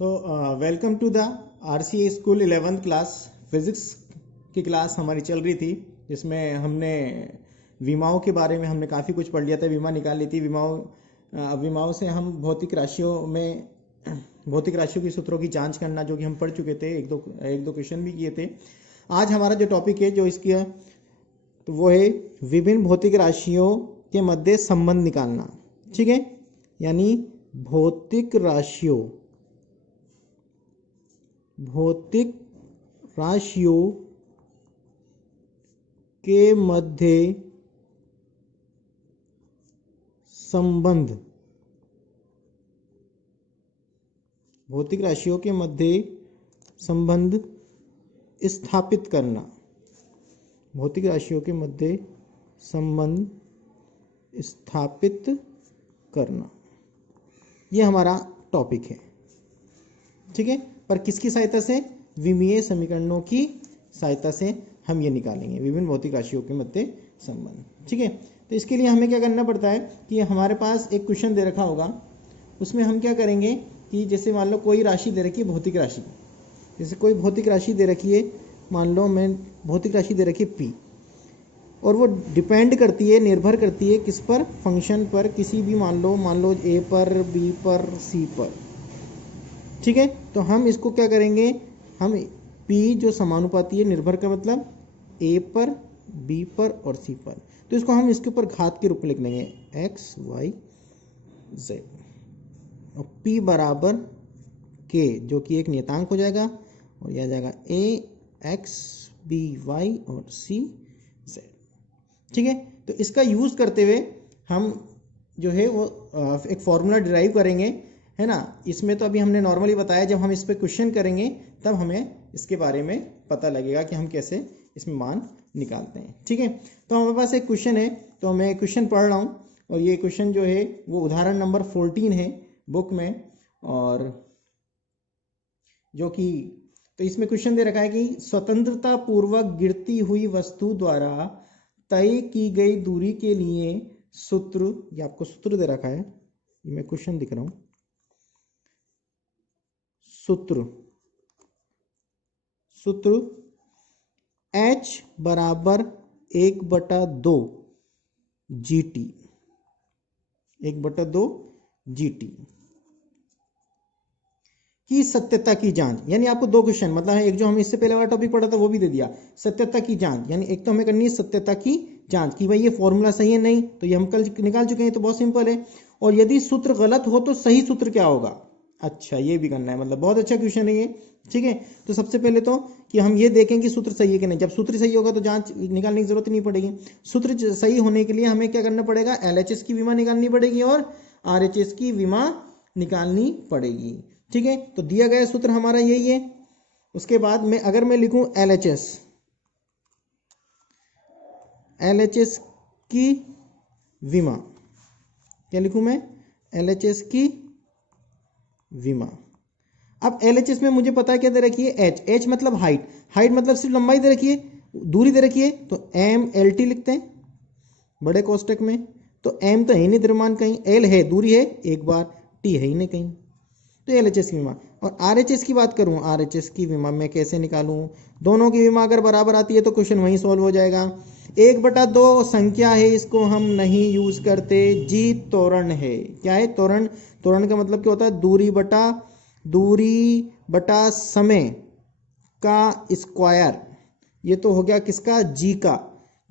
Welcome to the RCA school 11th class. Physics की class हमारी चल रही थी, जिसमें हमने विमाओं के बारे में हमने काफ़ी कुछ पढ़ लिया था, विमा निकाल ली थी। विमाओं से हम भौतिक राशियों की सूत्रों की जांच करना, जो कि हम पढ़ चुके थे, एक दो क्वेश्चन भी किए थे। आज हमारा जो टॉपिक है जो इसकी तो वो है विभिन्न भौतिक राशियों के मध्य संबंध निकालना। ठीक है, यानी भौतिक राशियों के मध्य संबंध, भौतिक राशियों के मध्य संबंध स्थापित करना, भौतिक राशियों के मध्य संबंध स्थापित करना, ये हमारा टॉपिक है। ठीक है, पर किसकी सहायता से? विमीय समीकरणों की सहायता से हम ये निकालेंगे, विभिन्न भौतिक राशियों के मध्य संबंध। ठीक है, तो इसके लिए हमें क्या करना पड़ता है कि हमारे पास एक क्वेश्चन दे रखा होगा, उसमें हम क्या करेंगे कि जैसे मान लो कोई राशि दे रखी है, भौतिक राशि, जैसे कोई भौतिक राशि दे रखी है, मान लो मैं भौतिक राशि दे रखी है P, और वो डिपेंड करती है, निर्भर करती है किस पर? फंक्शन पर, किसी भी मान लो A पर, B पर, C पर। ठीक है, तो हम इसको क्या करेंगे, हम P जो समानुपाती है, निर्भर का मतलब A पर, B पर और C पर, तो इसको हम इसके ऊपर घात के रूप में लिख लेंगे x y z, और P बराबर K जो कि एक नियतांक हो जाएगा, और यह आ जाएगा A x B y और C z। ठीक है, तो इसका यूज़ करते हुए हम जो है वो एक फॉर्मूला डिराइव करेंगे, है ना। इसमें तो अभी हमने नॉर्मली बताया, जब हम इस पर क्वेश्चन करेंगे तब हमें इसके बारे में पता लगेगा कि हम कैसे इसमें मान निकालते हैं। ठीक है, तो हमारे पास एक क्वेश्चन है, तो मैं क्वेश्चन पढ़ रहा हूँ, और ये क्वेश्चन जो है वो उदाहरण नंबर 14 है बुक में, और जो कि तो इसमें क्वेश्चन दे रखा है कि स्वतंत्रता पूर्वक गिरती हुई वस्तु द्वारा तय की गई दूरी के लिए सूत्र, ये आपको सूत्र दे रखा है, ये मैं क्वेश्चन दिख रहा हूँ, सूत्र H बराबर 1/2 GT, 1/2 GT की सत्यता की जांच। यानी आपको दो क्वेश्चन, मतलब है एक जो हम इससे पहले वाला टॉपिक पढ़ा था वो भी दे दिया, सत्यता की जांच। यानी एक तो हमें करनी है सत्यता की जांच कि भाई ये फॉर्मूला सही है नहीं, तो ये हम कल निकाल चुके हैं, तो बहुत सिंपल है। और यदि सूत्र गलत हो तो सही सूत्र क्या होगा, अच्छा ये भी करना है, मतलब बहुत अच्छा क्वेश्चन है ये। ठीक है, तो सबसे पहले तो कि हम ये देखें कि सूत्र सही है कि नहीं। जब सूत्र सही होगा तो जांच निकालने की जरूरत नहीं पड़ेगी। सूत्र सही होने के लिए हमें क्या करना पड़ेगा, LHS की विमा निकालनी पड़ेगी और RHS की विमा निकालनी पड़ेगी। ठीक है, तो दिया गया सूत्र हमारा यही है। उसके बाद में अगर मैं लिखूं LHS की विमा, क्या लिखूं मैं? LHS की विमा। अब LHS में मुझे पता है क्या दे रखी है, H मतलब हाइट, मतलब सिर्फ लंबाई दे रखी है, दूरी दे रखी है, तो MLT लिखते हैं बड़े कोष्टक में। तो M तो है ही नहीं द्रव्यमान कहीं, L है, दूरी है एक बार, T है ही नहीं कहीं, तो LHS की विमा। और RHS की बात करूं, RHS की विमा मैं कैसे निकालूं? दोनों की विमा अगर बराबर आती है तो क्वेश्चन वहीं सॉल्व हो जाएगा। 1/2 संख्या है, इसको हम नहीं यूज करते। G त्वरण है, क्या है? त्वरण का मतलब क्या होता है? दूरी बटा समय का स्क्वायर। ये तो हो गया किसका? G का।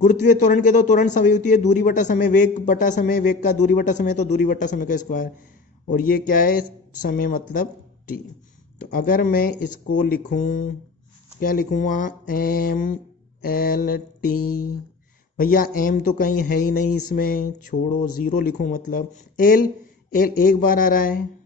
गुरुत्वीय त्वरण के दो त्वरण समय होती है, दूरी बटा समय, वेग बटा समय, वेग का दूरी बटा समय, तो दूरी बटा समय का स्क्वायर, और ये क्या है? समय मतलब t। तो अगर मैं इसको लिखूं, क्या लिखूंगा? MLT। भैया m तो कहीं है ही नहीं इसमें, छोड़ो, 0 लिखूं, मतलब L एक बार आ रहा है।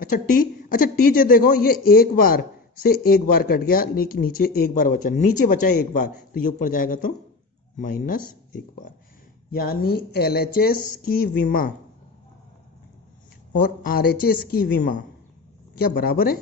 अच्छा t जो देखो, ये एक बार से एक बार कट गया, लेकिन नीचे एक बार बचा, नीचे बचा एक बार, तो ये ऊपर जाएगा तो -1 बार। यानी LHS की विमा और RHS की विमा क्या बराबर है?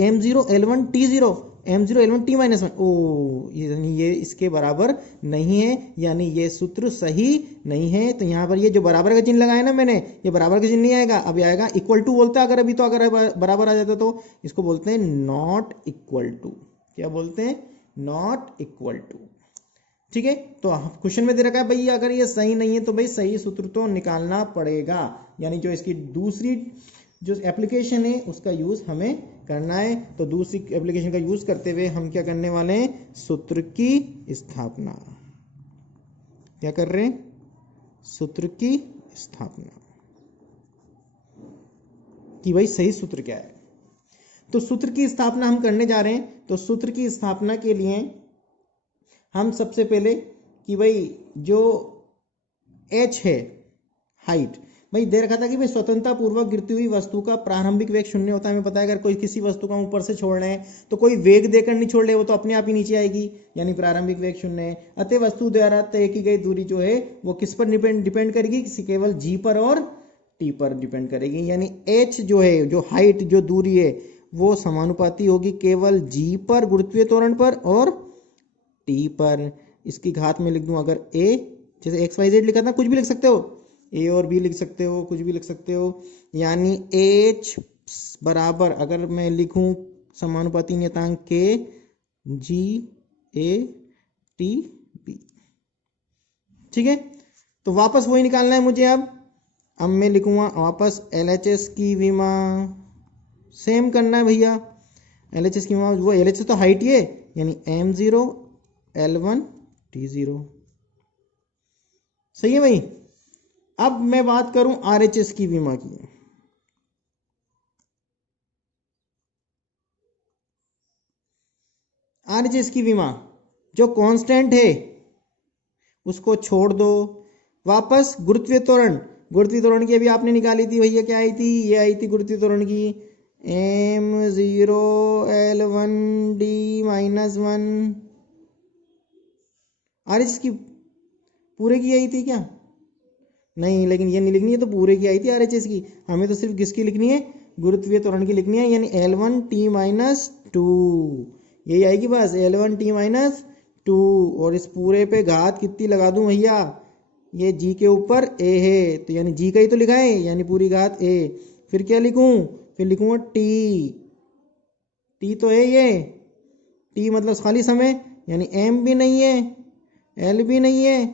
M0 L1 T0। m0 l1 t minus one, ओ यानी ये इसके बराबर नहीं है, यानी ये सूत्र सही नहीं है। तो यहाँ पर ये जो बराबर का चिन्ह लगाया ना मैंने, ये बराबर का चिन्ह नहीं आएगा, अब आएगा इक्वल टू बोलता है अगर अभी, तो अगर बराबर आ जाता तो इसको बोलते हैं नॉट इक्वल टू। क्या बोलते हैं? Not equal to. ठीक है, तो क्वेश्चन में दे रखा है भाई अगर ये सही नहीं है तो भाई सही सूत्र तो निकालना पड़ेगा, यानी जो इसकी दूसरी जो एप्लीकेशन है उसका यूज हमें करना है। तो दूसरी एप्लीकेशन का यूज करते हुए हम क्या करने वाले हैं? सूत्र की स्थापना। क्या कर रहे हैं? सूत्र की स्थापना, कि भाई सही सूत्र क्या है। तो सूत्र की स्थापना हम करने जा रहे हैं। तो सूत्र की स्थापना के लिए हम सबसे पहले कि भाई जो h है, हाइट, भाई दे रखा था कि भाई स्वतंत्रता पूर्वक गिरती हुई वस्तु का प्रारंभिक वेग शून्य होता है। हमें पता है अगर कोई किसी वस्तु को ऊपर से छोड़ रहे हैं तो कोई वेग देकर नहीं छोड़ रहे, वो तो अपने आप ही नीचे आएगी, यानी प्रारंभिक वेग शून्य है। अतः वस्तु द्वारा तय की गई दूरी जो है वो किस पर डिपेंड करेगी? केवल g पर और t पर डिपेंड करेगी, यानी h जो है, जो हाइट, जो दूरी है, वो समानुपाती होगी केवल g पर, गुरुत्वीय त्वरण पर, और t पर। इसकी घात में लिख दूं अगर a, जैसे XYZ लिखा था, कुछ भी लिख सकते हो, a और b लिख सकते हो, कुछ भी लिख सकते हो, यानी h बराबर अगर मैं लिखूं समानुपाती नियतांक के g a t b। ठीक है, तो वापस वही निकालना है मुझे। अब मैं लिखूंगा वापस LHS की विमा, सेम करना है भैया। LHS की विमा, वो LHS तो हाइट ही है, यानी m0 l1 t0। सही है भाई। अब मैं बात करूं RHS की विमा की। RHS की विमा जो कांस्टेंट है उसको छोड़ दो, वापस गुरुत्वीय त्वरण, गुरुत्वीय त्वरण की अभी आपने निकाली थी भैया, क्या आई थी? ये आई थी गुरुत्वीय त्वरण की m0 l1 d minus one. RHS की पूरे की आई थी क्या? नहीं, लेकिन ये नहीं लिखनी है, तो पूरे की आई थी RHS की। हमें तो सिर्फ किसकी लिखनी है? गुरुत्वीय त्वरण की लिखनी है, यानी l1 t माइनस टू, यही आएगी बस, l1 t माइनस टू। और इस पूरे पे घात कितनी लगा दूं भैया? ये g के ऊपर a है, तो यानी g का ही तो लिखा है, यानी पूरी घात a। फिर क्या लिखूं? फिर लिखूंगा t, t तो है ये, t मतलब खाली समय, यानी m भी नहीं है, l भी नहीं है,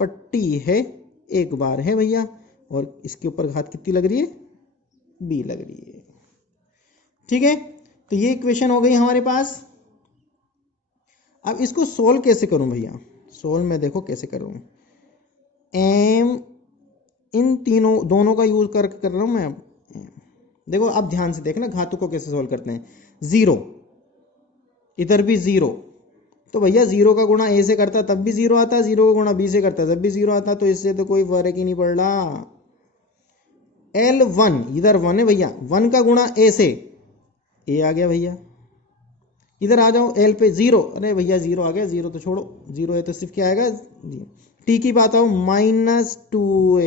पट्टी है, एक बार है भैया, और इसके ऊपर घात कितनी लग रही है? b लग रही है। ठीक है, तो ये इक्वेशन हो गई हमारे पास। अब इसको सोल्व कैसे करूं भैया? सोल्व में देखो कैसे करूं, m इन तीनों दोनों का यूज कर रहा हूं मैं। देखो अब ध्यान से देखना घातों को कैसे सोल्व करते हैं। 0, इधर भी 0, तो भैया 0 का गुणा a से करता तब भी 0 आता, 0 का गुणा b से करता तब भी 0 आता, तो इससे तो कोई फर्क ही नहीं पड़ रहा। L1, इधर 1 है भैया, 1 का गुणा a से, a आ गया भैया। इधर आ जाओ L पे 0, अरे भैया 0 आ गया, 0 तो छोड़ो, 0 है तो सिर्फ क्या आएगा? t की बात आओ -2a,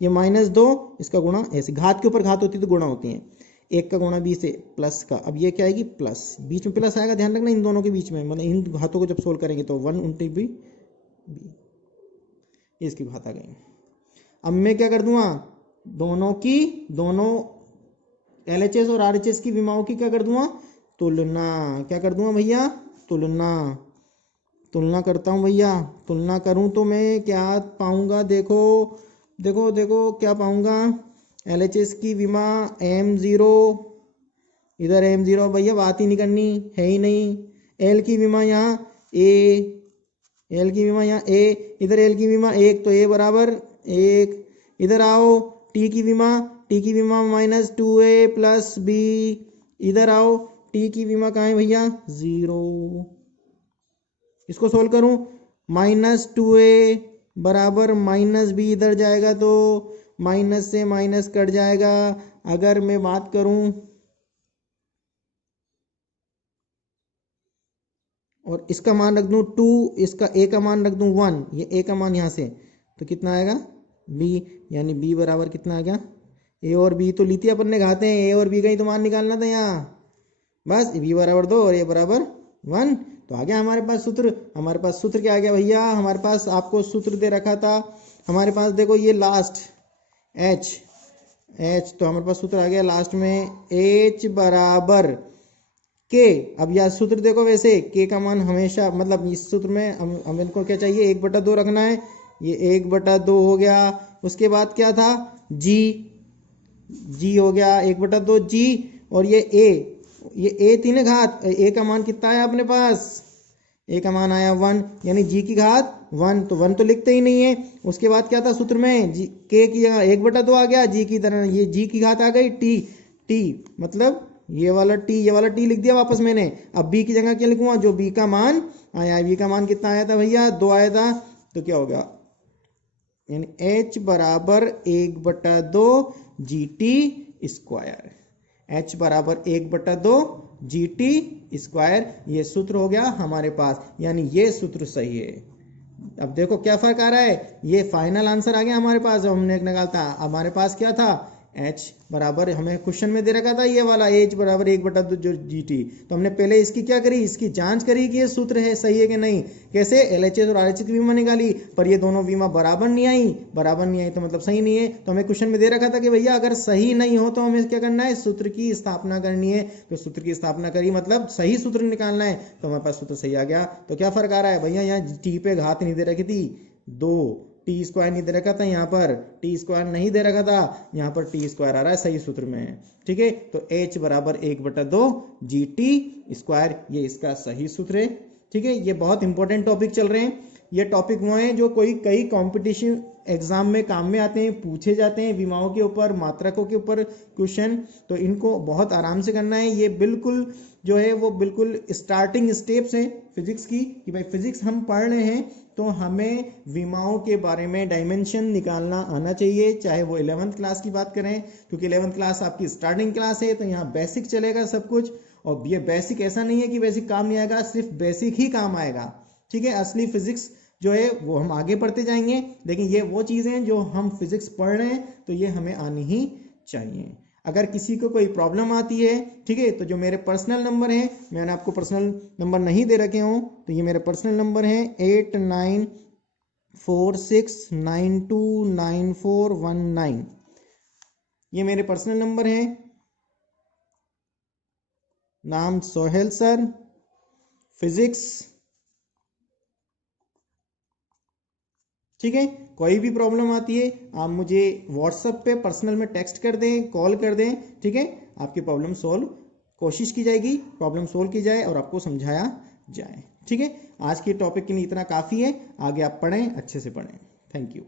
ये -2, इसका गुणा ऐसे, घात के ऊपर घात होती है तो गुणा होती है, 1 का गुणा b से प्लस का, अब ये क्या आएगी? प्लस, बीच में प्लस आएगा, ध्यान रखना इन दोनों के बीच में, मतलब इन घातों को जब सोल्व करेंगे तो 1 उल्टी b, इसकी घात आ गई। अब मैं क्या कर दूंगा? दोनों LHS और RHS की विमाओं की क्या कर दूंगा? तुलना। क्या कर दूंगा भैया? तुलना करता हूं भैया। तुलना करूं तो मैं क्या पाऊंगा? देखो देखो देखो क्या पाऊंगा? LHS की विमा m0, इधर m0 भैया, बात ही नहीं करनी है ही नहीं। L की विमा यहाँ a, L की विमा यहाँ a, इधर L की विमा 1, तो a बराबर 1। इधर आओ T की विमा -2a प्लस b, इधर आओ t की विमा कहाँ है भैया? 0। इसको सोल्व करूं, -2a बराबर -b, इधर जाएगा तो माइनस से माइनस कट जाएगा। अगर मैं बात करूं और इसका मान रख दूं 2, इसका a का मान रख दूं 1, ये a का मान यहाँ से, तो कितना आएगा? b, यानी b बराबर कितना आ गया? a और b तो ली थी अपन ने घाते हैं, a और b का ही तो मान निकालना था यहाँ, बस v बराबर 2 और ये बराबर 1। तो आ गया हमारे पास सूत्र। हमारे पास सूत्र क्या आ गया भैया, हमारे पास आपको सूत्र दे रखा था, हमारे पास देखो ये लास्ट h, तो हमारे पास सूत्र आ गया लास्ट में h बराबर k। अब यह सूत्र देखो, वैसे k का मान हमेशा, मतलब इस सूत्र में हम इनको क्या चाहिए, 1/2 रखना है, ये 1/2 हो गया। उसके बाद क्या था, g हो गया 1/2 g, और ये a 3 घात, a का मान कितना आया अपने पास, a का मान आया 1, यानी g की घात 1, तो 1 तो लिखते ही नहीं है। उसके बाद क्या था सूत्र में, k की जगह 1/2 आ गया, g की तरह ये g की घात आ गई t, मतलब ये वाला t लिख दिया वापस मैंने। अब b की जगह क्या लिखूंगा, जो b का मान आया, b का मान कितना आया था भैया, 2 आया था, तो क्या हो गया, यानी h बराबर 1/2 gt स्क्वायर, h बराबर 1/2 gt स्क्वायर, ये सूत्र हो गया हमारे पास, यानी ये सूत्र सही है। अब देखो क्या फर्क आ रहा है, ये फाइनल आंसर आ गया हमारे पास। हमने निकाला था, हमारे पास क्या था, h बराबर, हमें क्वेश्चन में दे रखा था ये वाला h बराबर 1/2 जो gt, तो हमने पहले इसकी क्या करी, इसकी जांच करी कि ये सूत्र है सही है कि नहीं। कैसे, LHS और RHS की बीमा निकाली, पर ये दोनों बीमा बराबर नहीं आई तो मतलब सही नहीं है। तो हमें क्वेश्चन में दे रखा था कि भैया अगर सही नहीं हो तो हमें क्या करना है, सूत्र की स्थापना करनी है। तो सूत्र की स्थापना करी, मतलब सही सूत्र निकालना है, तो हमारे पास सूत्र सही आ गया। तो क्या फर्क आ रहा है भैया, यहाँ t पे घात नहीं दे रखी थी 2, टी स्क्वायर नहीं दे रखा था, यहाँ पर टी स्क्वायर नहीं दे रखा था, यहाँ पर टी स्क्वायर आ रहा है, सही सूत्र में है। ठीक है, तो h बराबर 1/2 gt स्क्वायर, ये इसका सही सूत्र है। ठीक है, ये बहुत इंपॉर्टेंट टॉपिक चल रहे हैं। ये टॉपिक वो हैं जो कई कॉम्पिटिशन एग्जाम में काम में आते हैं, पूछे जाते हैं, विमाओं के ऊपर, मात्रकों के ऊपर क्वेश्चन, तो इनको बहुत आराम से करना है। ये बिल्कुल जो है वो बिल्कुल स्टार्टिंग स्टेप्स हैं फिजिक्स की, कि भाई फिजिक्स हम पढ़ रहे हैं तो हमें विमाओं के बारे में डायमेंशन निकालना आना चाहिए, चाहे वो 11th क्लास की बात करें, क्योंकि 11th क्लास आपकी स्टार्टिंग क्लास है, तो यहाँ बेसिक चलेगा सब कुछ। और ये बेसिक ऐसा नहीं है कि बेसिक काम नहीं आएगा, सिर्फ बेसिक ही काम आएगा। ठीक है, असली फिजिक्स जो है वो हम आगे पढ़ते जाएंगे, लेकिन ये वो चीज़ें हैं जो हम फिजिक्स पढ़ रहे हैं तो ये हमें आनी ही चाहिए। अगर किसी को कोई प्रॉब्लम आती है, ठीक है, तो जो मेरे पर्सनल नंबर हैं, मैंने आपको पर्सनल नंबर नहीं दे रखे हों, तो ये मेरे पर्सनल नंबर हैं 8946929419, ये मेरे पर्सनल नंबर हैं। नाम सोहेल सर, फिजिक्स। ठीक है, कोई भी प्रॉब्लम आती है आप मुझे व्हाट्सएप पे पर्सनल में टेक्स्ट कर दें, कॉल कर दें। ठीक है, आपकी प्रॉब्लम सॉल्व कोशिश की जाएगी, प्रॉब्लम सॉल्व की जाए और आपको समझाया जाए। ठीक है, आज के टॉपिक के लिए इतना काफ़ी है, आगे आप पढ़ें, अच्छे से पढ़ें। Thank you.